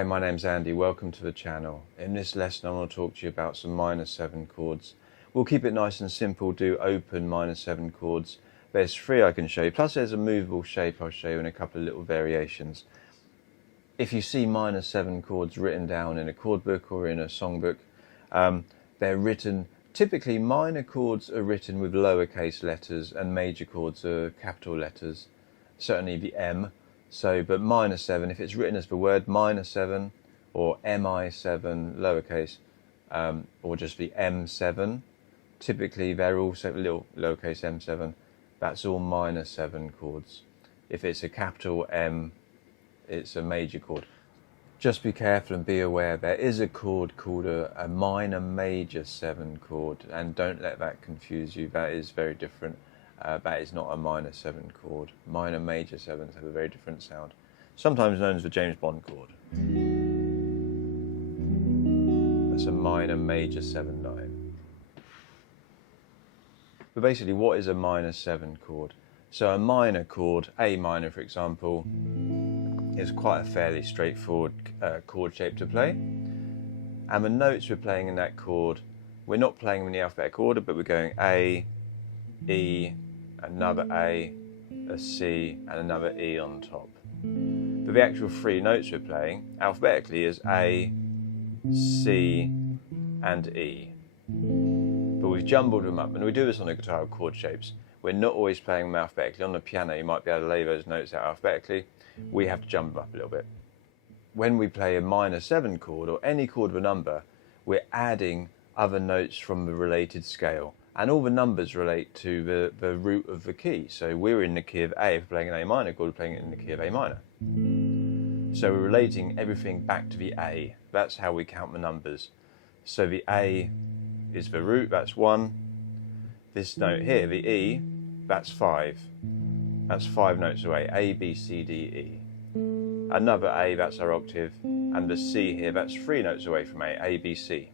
Hi, my name's Andy. Welcome to the channel. In this lesson I want to talk to you about some minor 7 chords. We'll keep it nice and simple, do open minor 7 chords. There's 3 I can show you, plus there's a movable shape I'll show you and a couple of little variations. If you see minor 7 chords written down in a chord book or in a songbook, they're written, typically minor chords are written with lowercase letters and major chords are capital letters, certainly the M. So, but minor 7, if it's written as the word minor 7 or MI7 lowercase, or just the M7, typically they're also little lowercase M7, that's all minor 7 chords. If it's a capital M, it's a major chord. Just be careful and be aware there is a chord called a minor major 7 chord, and don't let that confuse you. That is very different. That is not a minor 7 chord. Minor major 7s have a very different sound, sometimes known as the James Bond chord. That's a minor major 7/9. But basically, what is a minor 7 chord? So a minor chord, A minor for example, is quite a fairly straightforward chord shape to play. And the notes we're playing in that chord, we're not playing them in the alphabetical order, but we're going A, E, another A, C, and another E on top. But the actual 3 notes we're playing alphabetically is A, C, and E. But we've jumbled them up, and we do this on the guitar with chord shapes. We're not always playing them alphabetically. On the piano, you might be able to lay those notes out alphabetically. We have to jump them up a little bit. When we play a minor 7 chord, or any chord with a number, we're adding other notes from the related scale. And all the numbers relate to the root of the key. So we're in the key of A. If we're playing an A minor chord, we're playing it in the key of A minor. So we're relating everything back to the A. That's how we count the numbers. So the A is the root, that's 1. This note here, the E, that's 5. That's 5 notes away, A, B, C, D, E. Another A, that's our octave. And the C here, that's 3 notes away from A, B, C.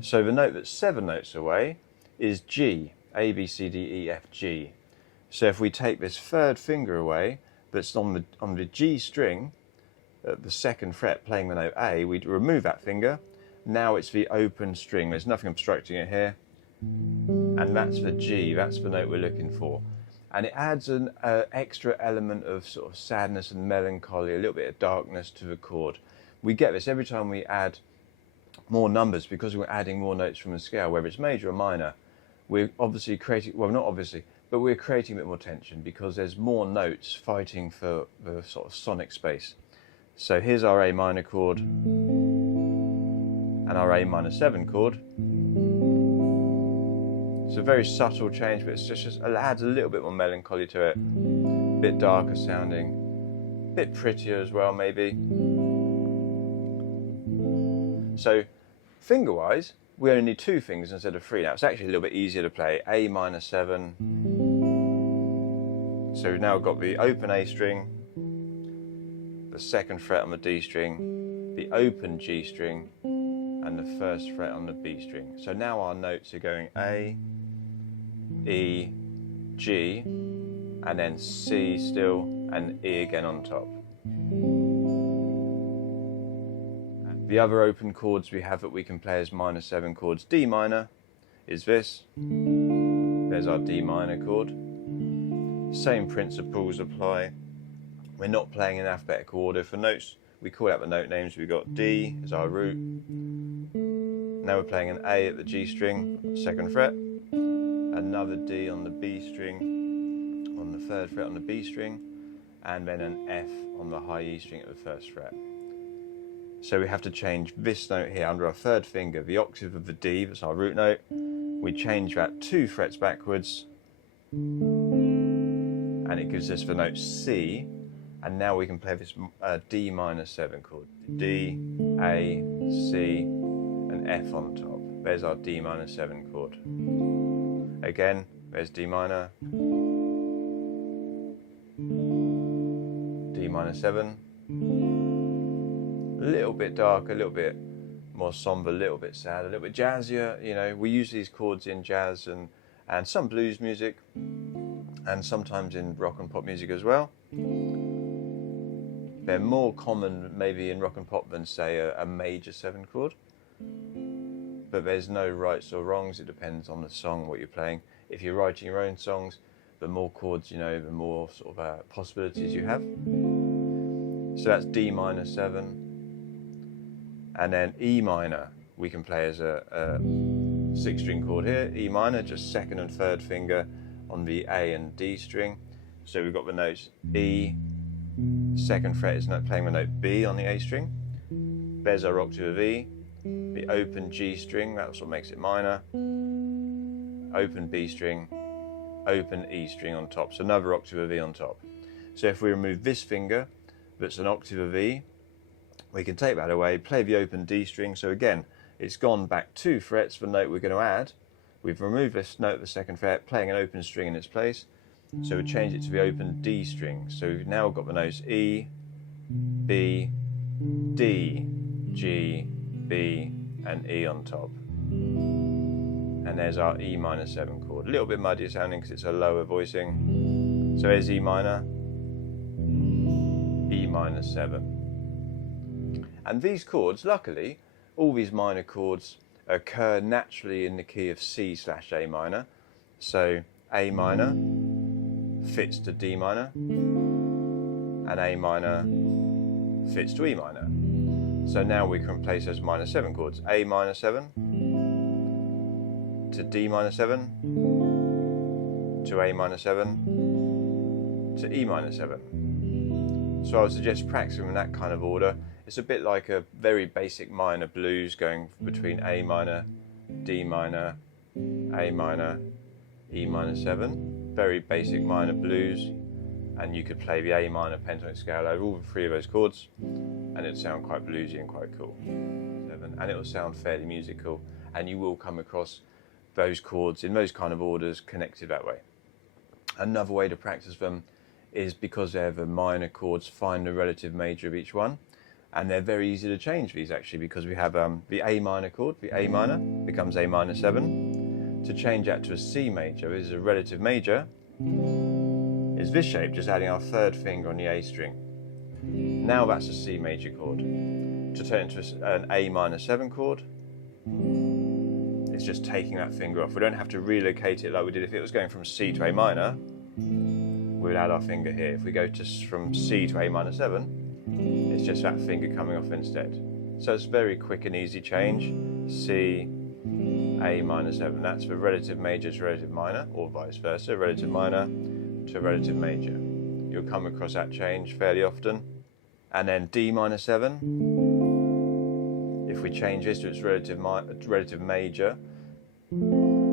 So the note that's 7 notes away is G, A, B, C, D, E, F, G. So if we take this 3rd finger away, that's on the G string, at the 2nd fret playing the note A, we remove that finger. Now it's the open string, there's nothing obstructing it here. And that's the G, that's the note we're looking for. And it adds an extra element of sort of sadness and melancholy, a little bit of darkness to the chord. We get this every time we add more numbers, because we're adding more notes from the scale, whether it's major or minor. We're obviously creating, well, not obviously, but we're creating a bit more tension because there's more notes fighting for the sort of sonic space. So here's our A minor chord and our A minor 7 chord. It's a very subtle change, but it's just it adds a little bit more melancholy to it, a bit darker sounding, a bit prettier as well maybe. So finger-wise, we only need 2 fingers instead of 3 now. It's actually a little bit easier to play. A minor 7. So we've now got the open A string, the 2nd fret on the D string, the open G string, and the 1st fret on the B string. So now our notes are going A, E, G, and then C still, and E again on top. The other open chords we have that we can play as minor 7 chords, D minor is this. There's our D minor chord. Same principles apply. We're not playing in alphabetical order. For notes, we call out the note names. We've got D as our root. Now we're playing an A at the G string, 2nd fret. Another D on the B string, on the 3rd fret on the B string. And then an F on the high E string at the 1st fret. So we have to change this note here under our 3rd finger, the octave of the D, that's our root note. We change that 2 frets backwards, and it gives us the note C. And now we can play this D minor 7 chord. D, A, C, and F on top. There's our D minor 7 chord. Again, there's D minor, D minor 7. A little bit darker, a little bit more somber, a little bit sad, a little bit jazzier. You know, we use these chords in jazz and some blues music, and sometimes in rock and pop music as well. They're more common maybe in rock and pop than, say, a major 7 chord. But there's no rights or wrongs. It depends on the song, what you're playing. If you're writing your own songs, the more chords you know, the more sort of possibilities you have. So that's D minor 7. And then E minor, we can play as a 6-string chord here. E minor, just second and third finger on the A and D string. So we've got the notes E, second fret is playing the note B on the A string. There's our octave of E. The open G string, that's what makes it minor. Open B string, open E string on top. So another octave of E on top. So if we remove this finger, that's an octave of E, we can take that away, play the open D string. So again, it's gone back 2 frets, the note we're going to add. We've removed this note, the second fret, playing an open string in its place. So we change it to the open D string. So we've now got the notes E, B, D, G, B, and E on top. And there's our E minor 7 chord. A little bit muddier sounding because it's a lower voicing. So there's E minor, E minor 7. And these chords, luckily, all these minor chords occur naturally in the key of C/A minor. So A minor fits to D minor, and A minor fits to E minor. So now we can place those minor 7 chords. A minor 7 to D minor 7 to A minor 7 to E minor 7. So I would suggest practicing in that kind of order. It's a bit like a very basic minor blues going between A minor, D minor, A minor, E minor 7. Very basic minor blues, and you could play the A minor pentatonic scale over all 3 of those chords, and it'd sound quite bluesy and quite cool. And it will sound fairly musical, and you will come across those chords in those kind of orders connected that way. Another way to practice them is, because they're the minor chords, find the relative major of each one, and they're very easy to change these actually, because we have the A minor chord, the A minor becomes A minor 7. To change that to a C major, this is a relative major, is this shape, just adding our third finger on the A string. Now that's a C major chord. To turn it into an A minor 7 chord, it's just taking that finger off. We don't have to relocate it like we did if it was going from C to A minor. We'd add our finger here. If we go from C to A minor 7, it's just that finger coming off instead. So it's a very quick and easy change. C, A minor 7. That's the relative major to relative minor, or vice versa, relative minor to relative major. You'll come across that change fairly often. And then D minor 7. If we change this to its relative major,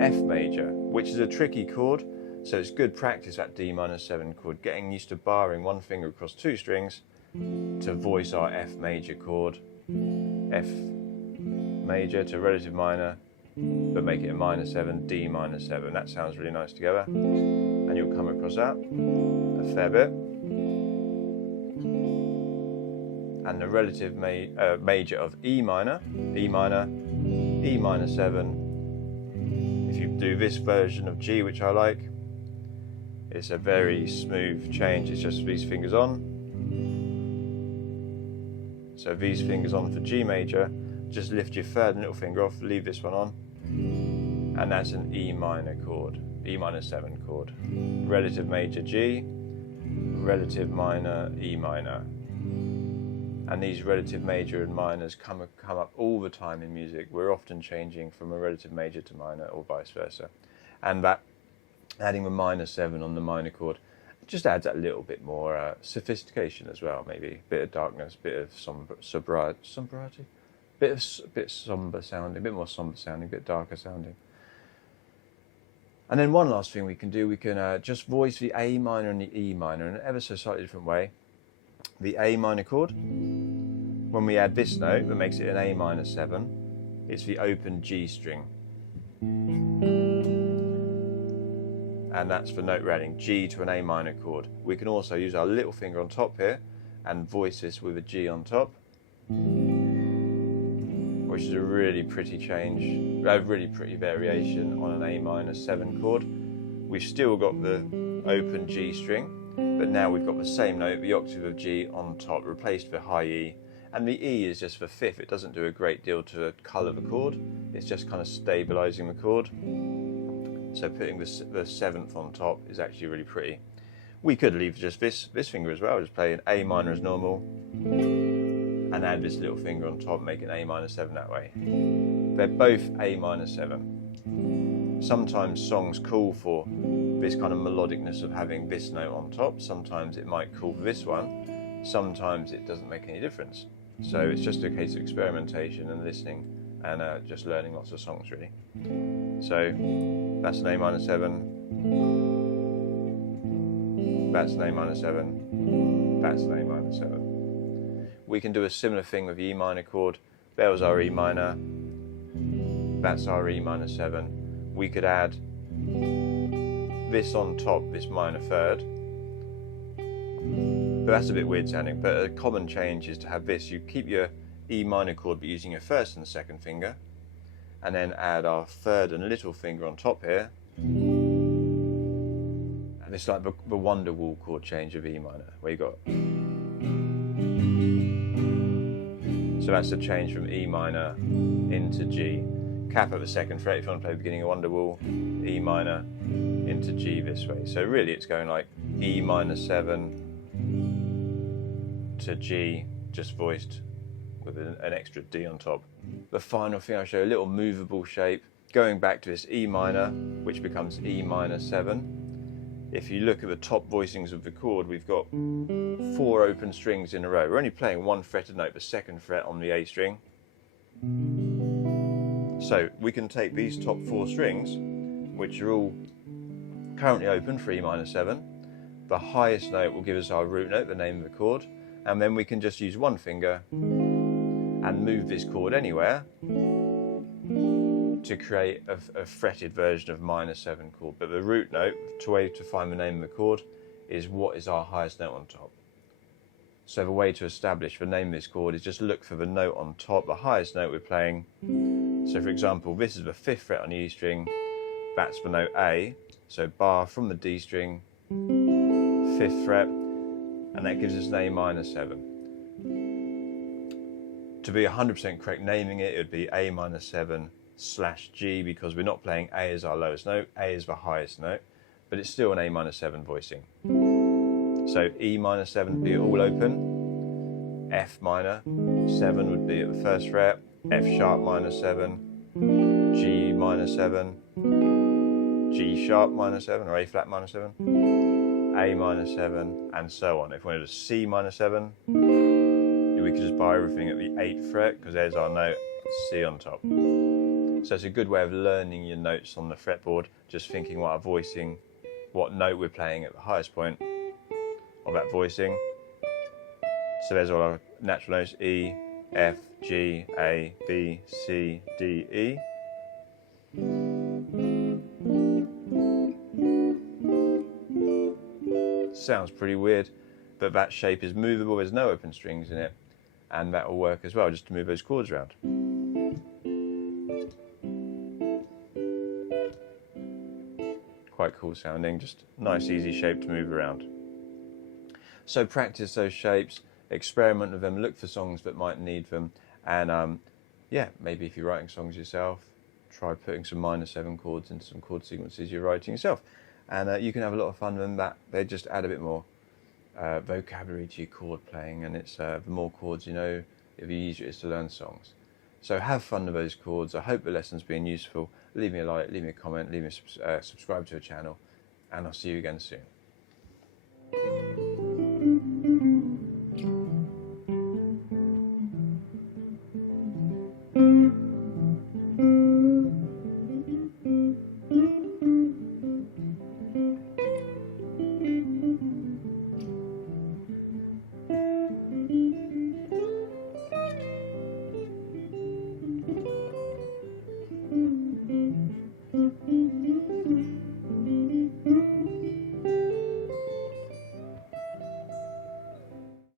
F major, which is a tricky chord, so it's good practice at D minor 7 chord, getting used to barring one finger across 2 strings to voice our F major chord. F major to relative minor, but make it a minor 7, D minor 7. That sounds really nice together, and you'll come across that a fair bit. And the relative major of E minor, E minor, E minor 7. If you do this version of G, which I like, it's a very smooth change. It's just these fingers on. So these fingers on for G major, just lift your third middle finger off, leave this one on, and that's an E minor chord, E minor 7 chord. Relative major G, relative minor E minor. And these relative major and minors come up all the time in music. We're often changing from a relative major to minor, or vice versa. And that, adding the minor 7 on the minor chord, just adds that little bit more sophistication as well, maybe. A bit of darkness, bit of sombriety? Bit somber sounding, a bit more somber sounding, a bit darker sounding. And then one last thing we can do, we can just voice the A minor and the E minor in an ever so slightly different way. The A minor chord, when we add this note that makes it an A minor 7, it's the open G string. And that's the note we're adding, G to an A minor chord. We can also use our little finger on top here and voice this with a G on top, which is a really pretty change, a really pretty variation on an A minor 7 chord. We've still got the open G string, but now we've got the same note, the octave of G on top, replaced the high E, and the E is just for fifth. It doesn't do a great deal to colour the chord, it's just kind of stabilising the chord. So putting the seventh on top is actually really pretty. We could leave just this finger as well, just play an A minor as normal, and add this little finger on top, make an A minor 7 that way. They're both A minor 7. Sometimes songs call for this kind of melodicness of having this note on top, sometimes it might call for this one, sometimes it doesn't make any difference. So it's just a case of experimentation and listening and just learning lots of songs really. So that's an A minor 7, that's an A minor 7, that's an A minor 7. We can do a similar thing with the E minor chord. There was our E minor, that's our E minor 7. We could add this on top, this minor third, but that's a bit weird sounding. But a common change is to have this. You keep your E minor chord but using your first and second finger, and then add our third and little finger on top here, and it's like the Wonderwall chord change of E minor, where you got. So that's the change from E minor into G. Cap at the second fret if you want to play the beginning of Wonderwall, E minor into G this way. So really it's going like E minor 7 to G, just voiced with an extra D on top. The final thing I'll show you, a little movable shape, going back to this E minor, which becomes E minor 7. If you look at the top voicings of the chord, we've got 4 open strings in a row. We're only playing one fretted note, the second fret on the A string. So we can take these top 4 strings, which are all currently open for E minor 7. The highest note will give us our root note, the name of the chord, and then we can just use one finger and move this chord anywhere to create a fretted version of minor 7 chord. But the root note, the way to find the name of the chord, is what is our highest note on top. So the way to establish the name of this chord is just look for the note on top, the highest note we're playing. So for example, this is the 5th fret on the E string, that's the note A, so bar from the D string, 5th fret, and that gives us an A minor 7. To be 100% correct naming it, it would be A minor 7 / G, because we're not playing A as our lowest note, A is the highest note, but it's still an A minor 7 voicing. So E minor 7 would be all open, F minor 7 would be at the 1st fret, F sharp minor 7, G minor 7, G sharp minor 7 or A flat minor 7, A minor 7, and so on. If we wanted a C minor 7, we could just bar everything at the 8th fret, because there's our note, C on top. So it's a good way of learning your notes on the fretboard, just thinking what our voicing, what note we're playing at the highest point of that voicing. So there's all our natural notes, E, F, G, A, B, C, D, E. Sounds pretty weird, but that shape is movable, there's no open strings in it, and that will work as well, just to move those chords around. Quite cool sounding, just nice easy shape to move around. So practice those shapes, experiment with them, look for songs that might need them, and yeah, maybe if you're writing songs yourself, try putting some minor 7 chords into some chord sequences you're writing yourself, and you can have a lot of fun with them. That they just add a bit more vocabulary to your chord playing, and it's the more chords you know, the easier it is to learn songs. So have fun with those chords. I hope the lesson's been useful. Leave me a like, leave me a comment, leave me subscribe to the channel, and I'll see you again soon.